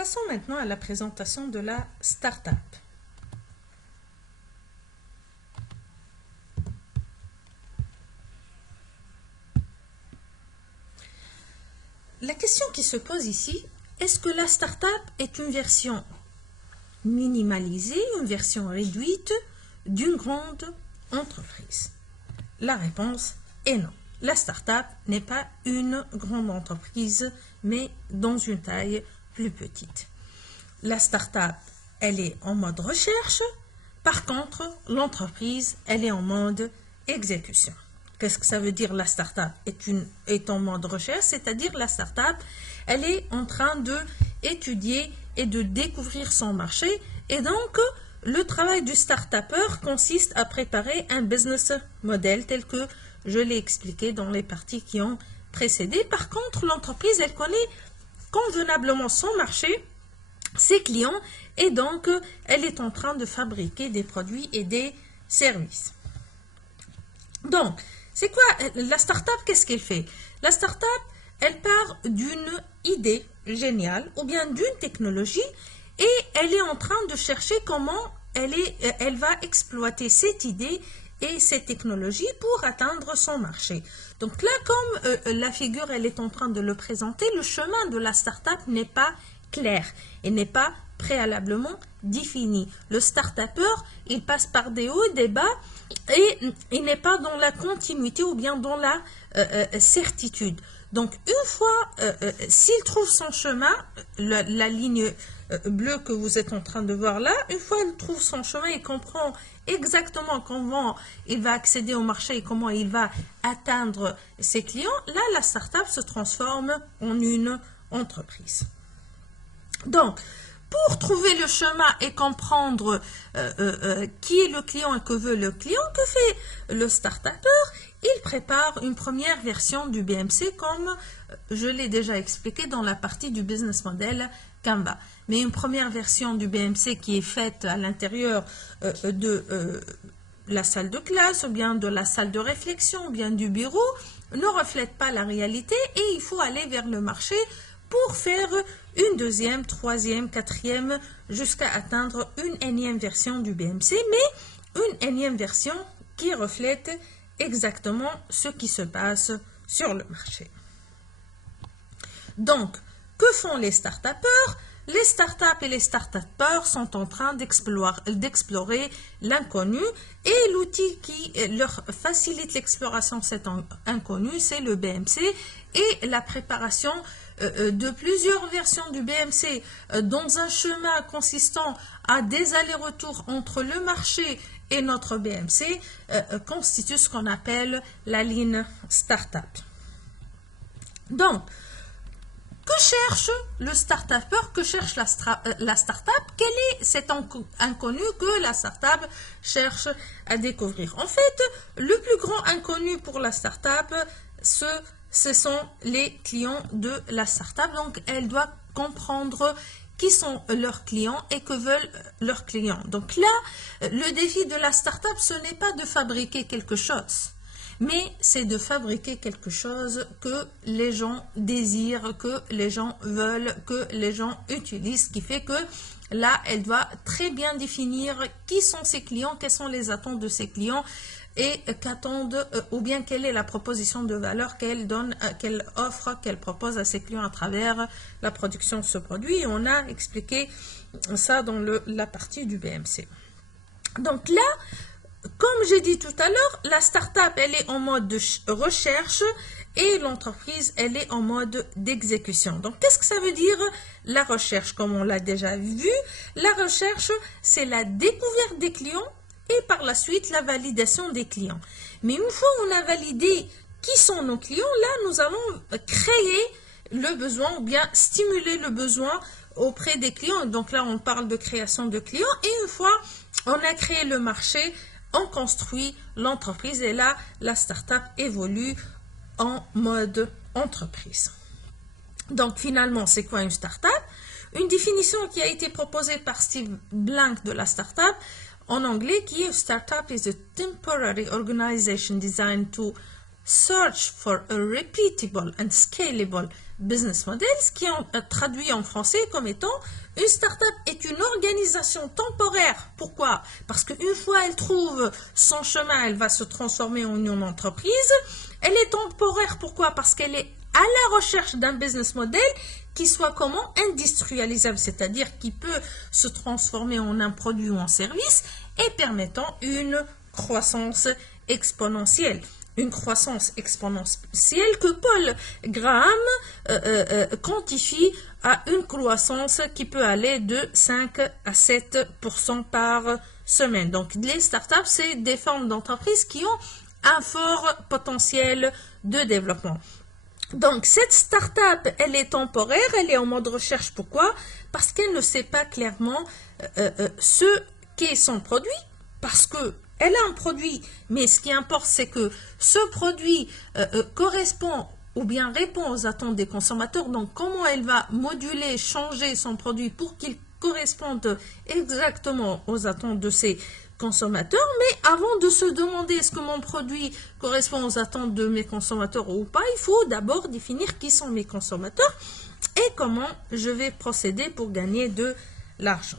Passons maintenant à la présentation de la start-up. La question qui se pose ici, est-ce que la start-up est une version minimalisée, une version réduite d'une grande entreprise? La réponse est non. La start-up n'est pas une grande entreprise, mais dans une taille plus petite. La start-up, elle est en mode recherche. Par contre, l'entreprise, elle est en mode exécution. Qu'est-ce que ça veut dire la start-up est en mode recherche? C'est-à-dire la start-up, elle est en train d'étudier et de découvrir son marché. Et donc, le travail du start-upper consiste à préparer un business model tel que je l'ai expliqué dans les parties qui ont précédé. Par contre, l'entreprise, elle connaît convenablement son marché, ses clients, et donc, elle est en train de fabriquer des produits et des services. Donc, c'est quoi la start-up? Qu'est-ce qu'elle fait? La start-up, elle part d'une idée géniale ou bien d'une technologie et elle est en train de chercher comment elle va exploiter cette idée et cette technologie pour atteindre son marché. Donc là, comme la figure, elle est en train de le présenter, le chemin de la start-up n'est pas clair et n'est pas préalablement défini. Le start-upper, il passe par des hauts et des bas et il n'est pas dans la continuité ou bien dans la certitude. Donc, une fois, s'il trouve son chemin, la ligne bleue que vous êtes en train de voir là, une fois il trouve son chemin et comprend exactement comment il va accéder au marché et comment il va atteindre ses clients, là, la start-up se transforme en une entreprise. Donc, pour trouver le chemin et comprendre qui est le client et que veut le client, que fait le start-upper? Il prépare une première version du BMC comme je l'ai déjà expliqué dans la partie du business model Canva. Mais une première version du BMC qui est faite à l'intérieur de la salle de classe ou bien de la salle de réflexion ou bien du bureau ne reflète pas la réalité et il faut aller vers le marché pour faire une deuxième, troisième, quatrième, jusqu'à atteindre une énième version du BMC, mais une énième version qui reflète exactement ce qui se passe sur le marché. Donc, que font les start-upers? Les start-up et les start-upers sont en train d'explorer l'inconnu et l'outil qui leur facilite l'exploration de cet inconnu, c'est le BMC et la préparation de plusieurs versions du BMC dans un chemin consistant à des allers-retours entre le marché et notre BMC constitue ce qu'on appelle la ligne start-up. Donc, que cherche le start-upper? Que cherche la start-up? Quel est cet inconnu que la start-up cherche à découvrir? En fait, le plus grand inconnu pour la start-up, ce sont les clients de la start-up. Donc, elle doit comprendre qui sont leurs clients et que veulent leurs clients. Donc là, le défi de la start-up, ce n'est pas de fabriquer quelque chose, mais c'est de fabriquer quelque chose que les gens désirent, que les gens veulent, que les gens utilisent, ce qui fait que là, elle doit très bien définir qui sont ses clients, quelles sont les attentes de ses clients et qu'attendent, ou bien quelle est la proposition de valeur qu'elle donne, qu'elle offre, qu'elle propose à ses clients à travers la production de ce produit. Et on a expliqué ça dans la partie du BMC. Donc là, comme j'ai dit tout à l'heure, la start-up, elle est en mode de recherche et l'entreprise, elle est en mode d'exécution. Donc, qu'est-ce que ça veut dire la recherche? Comme on l'a déjà vu, la recherche, c'est la découverte des clients et par la suite, la validation des clients. Mais une fois on a validé qui sont nos clients, là, nous allons créer le besoin ou bien stimuler le besoin auprès des clients. Donc là, on parle de création de clients et une fois on a créé le marché, on construit l'entreprise et là, la start-up évolue en mode entreprise. Donc finalement, c'est quoi une start-up? Une définition qui a été proposée par Steve Blank de la start-up en anglais qui est startup is a temporary organization designed to search for a repeatable and scalable business model, ce qui est traduit en français comme étant une start-up est une organisation temporaire. Pourquoi? Parce qu'une fois elle trouve son chemin, elle va se transformer en une entreprise. Elle est temporaire, pourquoi? Parce qu'elle est à la recherche d'un business model qui soit comment? Industrialisable, c'est-à-dire qui peut se transformer en un produit ou en service et permettant une croissance exponentielle. Une croissance exponentielle que Paul Graham quantifie à une croissance qui peut aller de 5 à 7% par semaine. Donc, les startups, c'est des formes d'entreprises qui ont un fort potentiel de développement. Donc, cette start-up, elle est temporaire, elle est en mode recherche. Pourquoi? Parce qu'elle ne sait pas clairement ce qu'est son produit, parce que elle a un produit, mais ce qui importe, c'est que ce produit correspond ou bien répond aux attentes des consommateurs. Donc, comment elle va moduler, changer son produit pour qu'il corresponde exactement aux attentes de ses consommateurs. Mais avant de se demander est-ce que mon produit correspond aux attentes de mes consommateurs ou pas, il faut d'abord définir qui sont mes consommateurs et comment je vais procéder pour gagner de l'argent.